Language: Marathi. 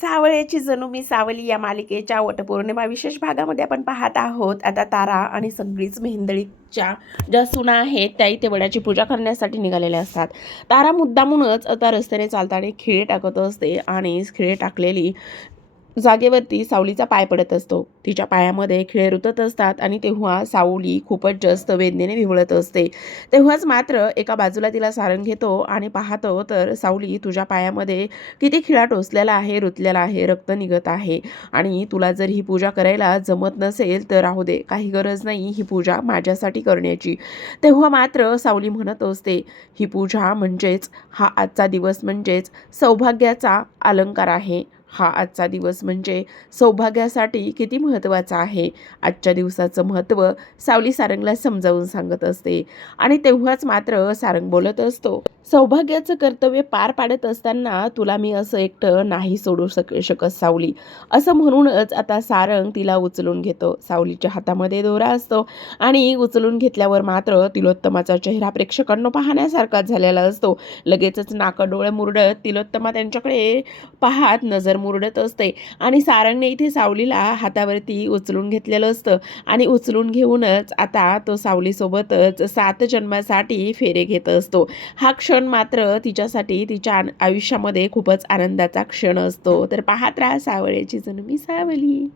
सावळ्याची जणू मी सावली या मालिकेच्या वटपौर्णिमा विशेष भागामध्ये आपण पाहत आहोत. आता तारा आणि सगळीच मेहंदळीच्या ज्या सुना आहेत त्या इथे वडाची पूजा करण्यासाठी निघालेल्या असतात. तारा मुद्दामूनच आता रस्त्याने चालताना खिळे टाकत असते आणि खिळे टाकलेली जागेवरती सावलीचा पाय पडत असतो. तिच्या पायामध्ये खिळे रुतत असतात आणि तेव्हा सावली खूपच जास्त वेदनेने विवळत असते. तेव्हाच मात्र एका बाजूला तिला सारण घेतो आणि पाहतो तर सावली तुझ्या पायामध्ये किती खिळा टोचलेला आहे रुतलेला आहे रक्त निघत आहे आणि तुला जर ही पूजा करायला जमत नसेल तर राहू दे काही गरज नाही ही पूजा माझ्यासाठी करण्याची. तेव्हा मात्र सावली म्हणत असते ही पूजा म्हणजेच हा आजचा दिवस म्हणजेच सौभाग्याचा अलंकार आहे. हा आजचा दिवस म्हणजे सौभाग्यासाठी किती महत्त्वाचा आहे. आजच्या दिवसाचं महत्त्व सावली सारंगला समजावून सांगत असते आणि तेव्हाच मात्र सारंग बोलत असतो सौभाग्याचं कर्तव्य पार पाडत असताना तुला मी असं एकटं नाही सोडू शक शकत सावली असं म्हणूनच आता सारंग तिला उचलून घेतो. सावलीच्या हातामध्ये दोरा असतो आणि उचलून घेतल्यावर मात्र तिलोत्तमाचा चेहरा प्रेक्षकांना पाहण्यासारखाच झालेला असतो. लगेचच नाकं डोळे मुरडत तिलोत्तमा त्यांच्याकडे पाहत नजर मुरडत असते. आणि सारंगने इथे सावलीला हातावरती उचलून घेतलेलं असतं. आणि उचलून घेऊनच आता तो सावलीसोबतच सात जन्मासाठी फेरे घेत असतो. हा क्षण मात्र तिच्यासाठी तिच्या आयुष्यामध्ये खूपच आनंदाचा क्षण असतो. तर पाहत राहा सावळ्याची जन्मी मी सावली.